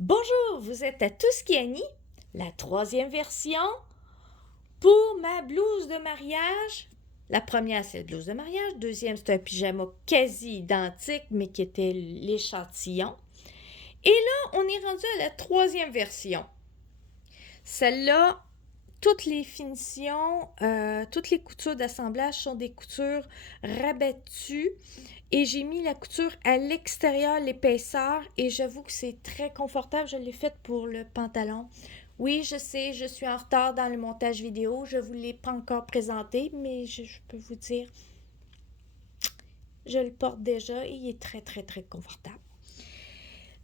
Bonjour, vous êtes à Tuscany, la troisième version pour ma blouse de mariage. La première, c'est la blouse de mariage. Deuxième, c'est un pyjama quasi identique, mais qui était l'échantillon. Et là, on est rendu à la troisième version. Celle-là, toutes les finitions, toutes les coutures d'assemblage sont des coutures rabattues. Et j'ai mis la couture à l'extérieur, l'épaisseur, et j'avoue que c'est très confortable. Je l'ai faite pour le pantalon. Oui, je sais, je suis en retard dans le montage vidéo. Je ne vous l'ai pas encore présenté, mais je peux vous dire, je le porte déjà et il est très, très, très confortable.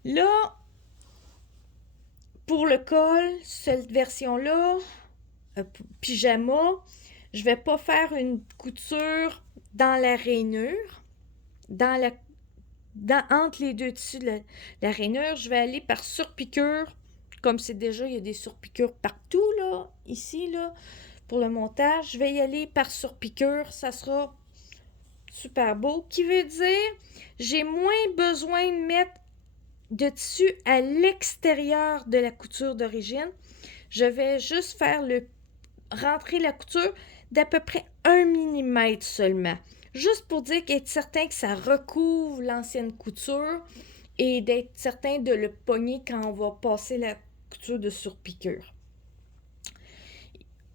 Là, pour le col, cette version-là, pyjama, je ne vais pas faire une couture dans la rainure, entre les deux tissus de la rainure, je vais aller par surpiqûre. Comme c'est déjà, il y a des surpiqûres partout, là, ici, là, pour le montage. Je vais y aller par surpiqûre. Ça sera super beau. Qui veut dire, j'ai moins besoin de mettre de tissu à l'extérieur de la couture d'origine. Je vais juste rentrer la couture d'à peu près 1 mm seulement. Juste pour dire qu'être certain que ça recouvre l'ancienne couture et d'être certain de le pogner quand on va passer la couture de surpiqûre.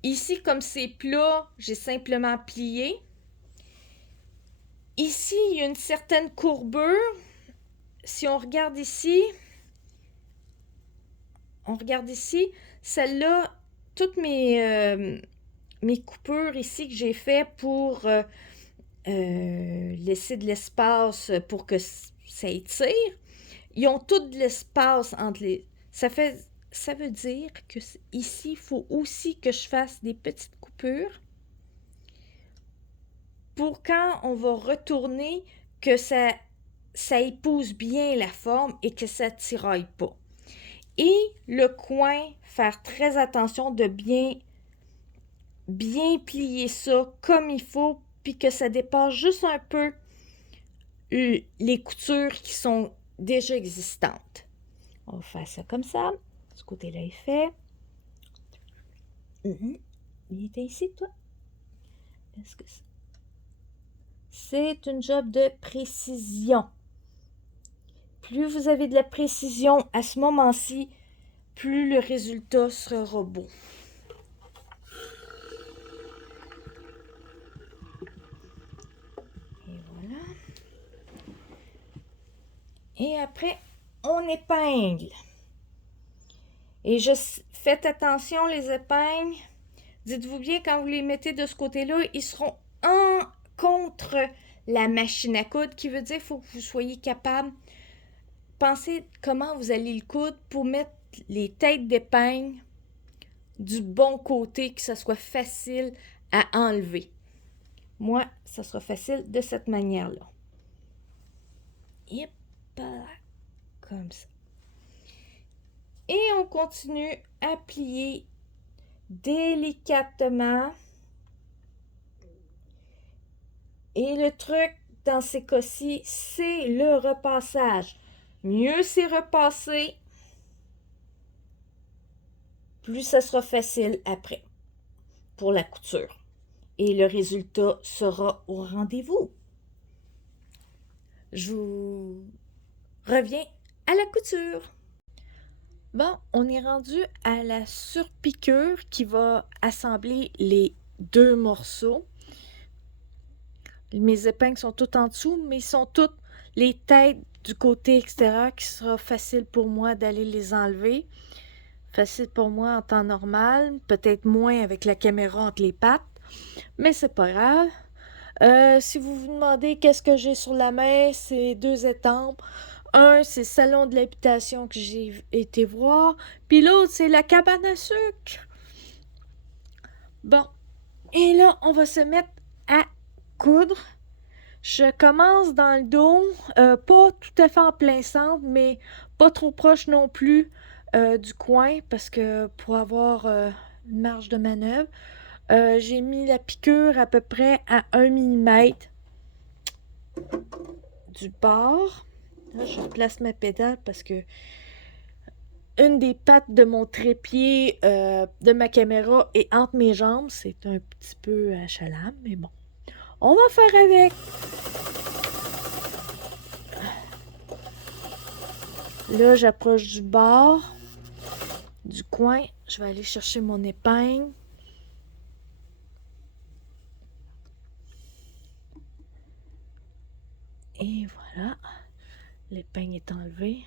Ici, comme c'est plat, j'ai simplement plié. Ici, il y a une certaine courbure. Si on regarde ici, celle-là, toutes mes coupures ici que j'ai fait pour laisser de l'espace pour que ça étire, ils ont tout de l'espace entre les... Ça veut dire que ici, il faut aussi que je fasse des petites coupures pour quand on va retourner, que ça épouse bien la forme et que ça tiraille pas. Et le coin, faire très attention de bien plier ça comme il faut, puis que ça dépasse juste un peu les coutures qui sont déjà existantes. On va faire ça comme ça. Ce côté-là est fait. Il était ici, toi? Est-ce que c'est une job de précision? Plus vous avez de la précision à ce moment-ci, plus le résultat sera beau. Et voilà. Et après, on épingle. Et faites attention, les épingles. Dites-vous bien, quand vous les mettez de ce côté-là, ils seront contre la machine à coudre, qui veut dire qu'il faut que vous soyez capable. Pensez comment vous allez le coudre pour mettre les têtes d'épingles du bon côté, que ça soit facile à enlever. Moi, ça sera facile de cette manière-là. Et comme ça. Et on continue à plier délicatement. Et le truc dans ces cas-ci, c'est le repassage. Mieux c'est repassé, plus ça sera facile après pour la couture. Et le résultat sera au rendez-vous. Je vous reviens à la couture. Bon, on est rendu à la surpiqûre qui va assembler les deux morceaux. Mes épingles sont toutes en dessous, mais sont toutes les têtes du côté extérieur qui sera facile pour moi d'aller les enlever. Facile pour moi en temps normal, peut-être moins avec la caméra entre les pattes, mais c'est pas grave. Si vous vous demandez qu'est-ce que j'ai sur la main, c'est deux étampes. Un, c'est le salon de l'habitation que j'ai été voir, puis l'autre, c'est la cabane à sucre. Bon, et là, on va se mettre à coudre. Je commence dans le dos, pas tout à fait en plein centre, mais pas trop proche non plus du coin, parce que pour avoir une marge de manœuvre, j'ai mis la piqûre à peu près à 1 mm du bord. Là, je place ma pédale parce que une des pattes de mon trépied de ma caméra est entre mes jambes. C'est un petit peu achalam, mais bon. On va faire avec. Là, j'approche du bord, du coin. Je vais aller chercher mon épingle. Et voilà. L'épingle est enlevée.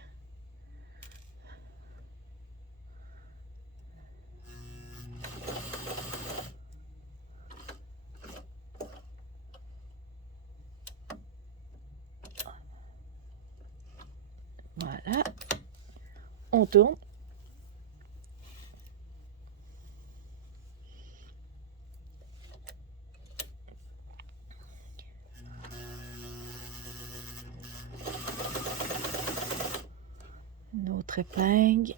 Voilà. On tourne. Une autre épingle.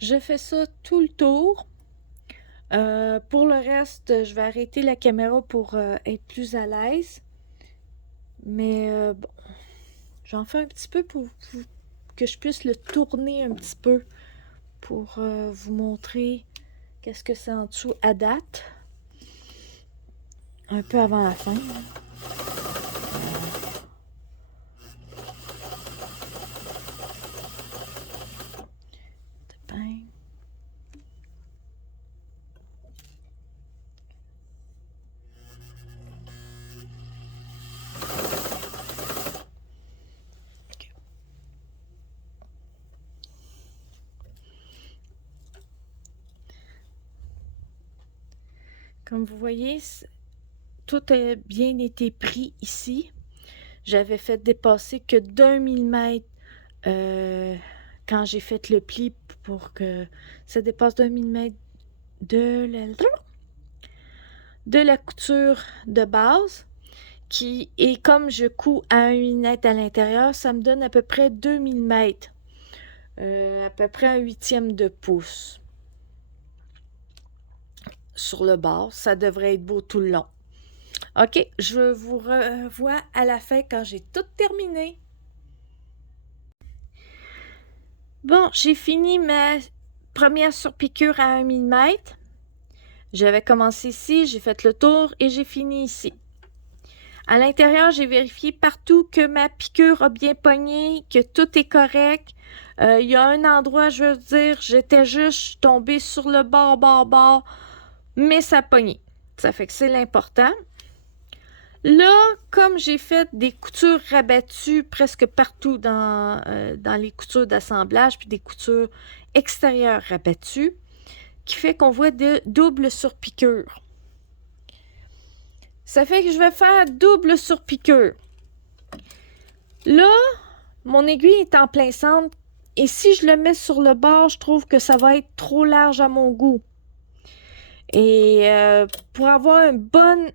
Je fais ça tout le tour. Pour le reste, je vais arrêter la caméra pour être plus à l'aise. Mais bon, j'en fais un petit peu pour que je puisse le tourner un petit peu pour vous montrer qu'est-ce que c'est en dessous à date. Un peu avant la fin. Comme vous voyez, tout a bien été pris ici. J'avais fait dépasser que d'1 millimètre quand j'ai fait le pli pour que ça dépasse d'1 millimètre de la couture de base. Et comme je couds à 1 millimètre à l'intérieur, ça me donne à peu près 2 millimètres. À peu près un huitième de pouce. Sur le bord, ça devrait être beau tout le long. OK, je vous revois à la fin quand j'ai tout terminé. Bon, j'ai fini ma première surpiqûre à 1 millimètre. J'avais commencé ici, j'ai fait le tour et j'ai fini ici. À l'intérieur, j'ai vérifié partout que ma piqûre a bien pogné, que tout est correct. Il y a un endroit, je veux dire, j'étais juste tombée sur le bord, mais ça a pogné. Ça fait que c'est l'important. Là, comme j'ai fait des coutures rabattues presque partout dans les coutures d'assemblage, puis des coutures extérieures rabattues, qui fait qu'on voit de double surpiqûre. Ça fait que je vais faire double surpiqûre. Là, mon aiguille est en plein centre, et si je le mets sur le bord, je trouve que ça va être trop large à mon goût. Et pour avoir un bon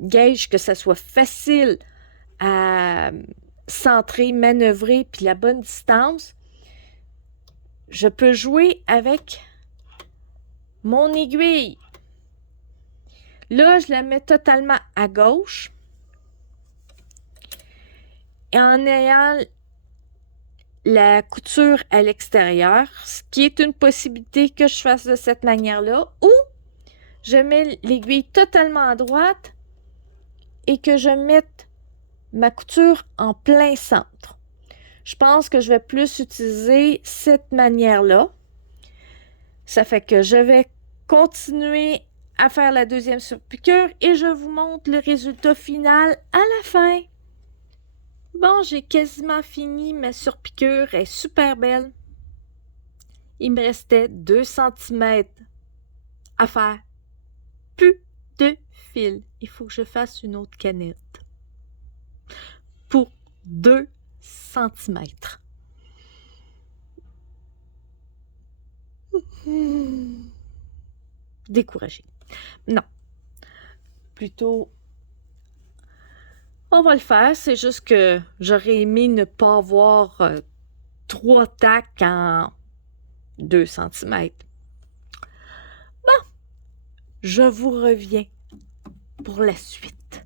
gauge, que ça soit facile à centrer, manœuvrer, puis la bonne distance, je peux jouer avec mon aiguille. Là, je la mets totalement à gauche. Et en ayant la couture à l'extérieur, ce qui est une possibilité que je fasse de cette manière-là, ou je mets l'aiguille totalement à droite et que je mette ma couture en plein centre. Je pense que je vais plus utiliser cette manière-là. Ça fait que je vais continuer à faire la deuxième surpiqûre et je vous montre le résultat final à la fin. Bon, j'ai quasiment fini ma surpiqûre, elle est super belle. Il me restait 2 cm à faire. Plus de fil. Il faut que je fasse une autre canette. Pour 2 cm. décourager. Non. Plutôt, on va le faire. C'est juste que j'aurais aimé ne pas avoir 3 tacs en 2 centimètres. Bon, je vous reviens pour la suite.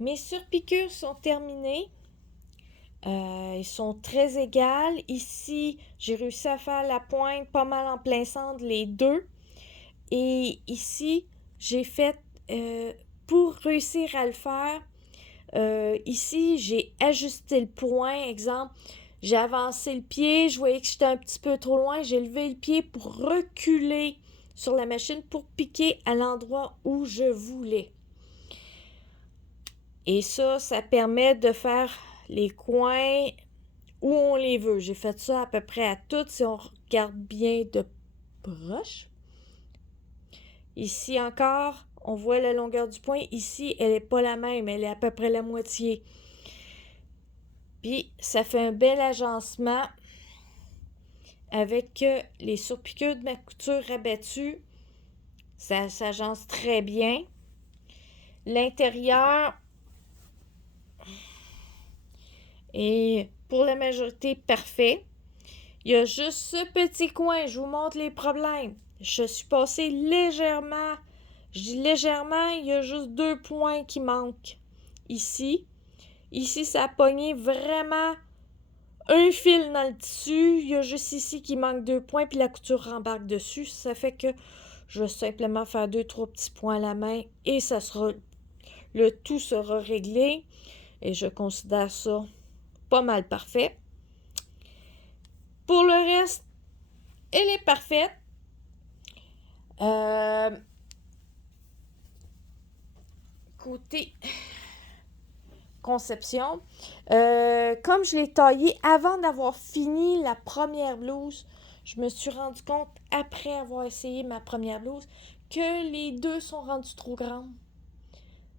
Mes surpiqûres sont terminées. Ils sont très égales. Ici, j'ai réussi à faire la pointe pas mal en plein centre, les deux. Et ici, j'ai fait, pour réussir à le faire, ici, j'ai ajusté le point. Exemple, j'ai avancé le pied, je voyais que j'étais un petit peu trop loin. J'ai levé le pied pour reculer sur la machine pour piquer à l'endroit où je voulais. Et ça permet de faire les coins où on les veut. J'ai fait ça à peu près à toutes si on regarde bien de proche. Ici encore, on voit la longueur du point. Ici, elle n'est pas la même, elle est à peu près la moitié. Puis, ça fait un bel agencement avec les surpiqûres de ma couture rabattue. Ça s'agence très bien. L'intérieur est pour la majorité parfait. Il y a juste ce petit coin, je vous montre les problèmes. Je suis passée légèrement, je dis légèrement, il y a juste 2 points qui manquent ici. Ici, ça a pogné vraiment un fil dans le tissu. Il y a juste ici qui manque 2 points, puis la couture rembarque dessus. Ça fait que je vais simplement faire 2-3 petits points à la main et ça sera, le tout sera réglé. Et je considère ça pas mal parfait. Pour le reste, elle est parfaite. Côté conception, comme je l'ai taillé avant d'avoir fini la première blouse, je me suis rendu compte, après avoir essayé ma première blouse, que les deux sont rendus trop grands.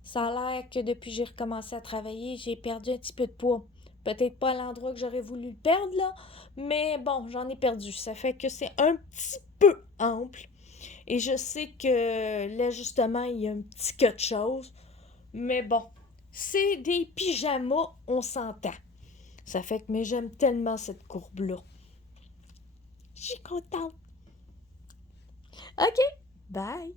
Ça a l'air que depuis que j'ai recommencé à travailler, j'ai perdu un petit peu de poids. Peut-être pas à l'endroit que j'aurais voulu le perdre, là, mais bon, j'en ai perdu. Ça fait que c'est un petit peu ample. Et je sais que l'ajustement, il y a un petit quelque chose. Mais bon, c'est des pyjamas, on s'entend. Ça fait que, mais j'aime tellement cette courbe-là. Je suis contente. OK, bye.